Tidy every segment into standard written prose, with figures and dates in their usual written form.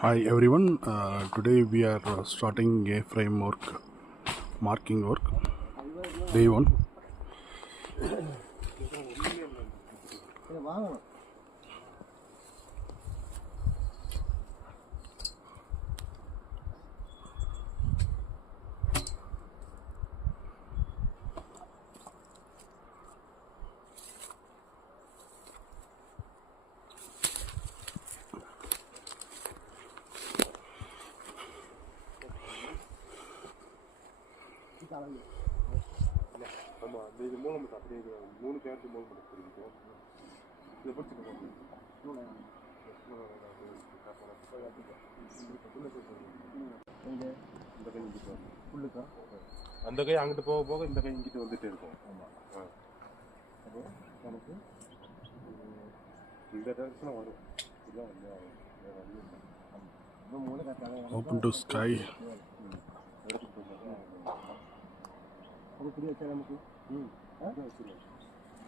Hi everyone, today we are starting a framework marking work, day 1. ஆமாம் இது மூலம் மட்டும் அப்படியே 3 கேரட்டு மூலம் மட்டும் தெரிவிக்கும் இதை பிடிச்சிட்டு இந்த கை இங்கிட்டு வரும் ஃபுல்லுக்கா அந்த கை அங்கிட்டு போக போக இந்த கை இங்கிட்டு வந்துட்டே இருக்கும். ஆமாம் அப்போ நமக்கு இந்த டேரக்ஷனாக வரும். இதுதான் Open to sky. அது புரிய வச்சா நமக்கு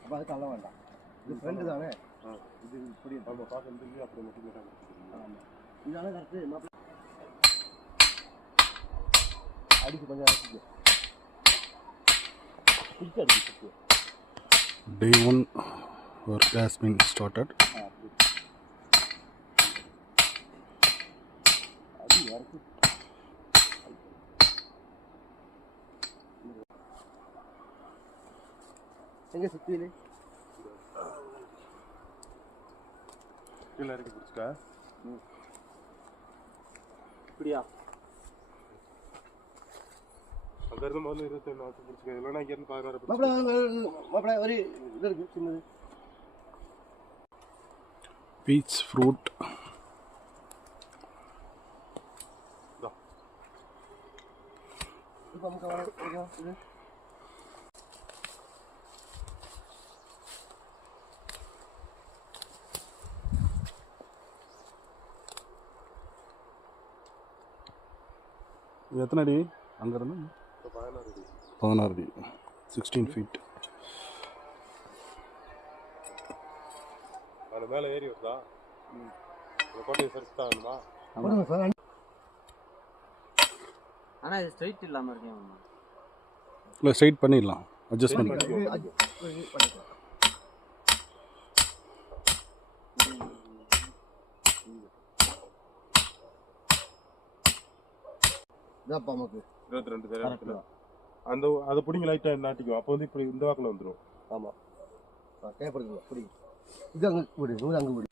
அப்போ அது தள்ள வேண்டாம். இது ஃப்ரெண்டு தானே இது இப்படி நம்ம பார்க்கறது அப்படி மட்டும் ஆமாம் இதான கரெக்டு மாப்பிள்ள அடிச்சு கொஞ்சம் அடிச்சு பிடிச்சி அடிச்சு Day 1 work has been started. அது இறக்கி எங்கே சுற்றிலே கீழே இறக்கி பிடிச்சிக்கா. இப்படியா அங்கேருந்து முதல்ல 21 நாட்டு பிடிச்சிக்க. இல்லைன்னா இங்கேருந்து 16 மாப்பிள்ள ஒரு இது இருக்குது சின்னது Peach fruit. இப்போ நமக்கு இது இது எத்தனை அடி அங்கேருந்து 16 அடி 16 feet. அது மேலே ஏறி வருதா கோட்டையை சரிச்சு தான் வேணுமா? ஆனால் இது ஸ்ட்ரைட் இல்லாமல் இருக்கேன். இல்லை ஸ்ட்ரைட் பண்ணிடலாம், அட்ஜஸ்ட் பண்ணிக்கலாம். இதாப்பா நமக்கு 22 பேர் அந்த அதை பிடிங்க லைட்டாக நாட்டிக்கும். அப்போ வந்து இப்படி இந்த வாக்கில் வந்துடும். ஆமாம் தேவைப்படுது பிடி இது அங்கே விடு நூறு அங்கே விடு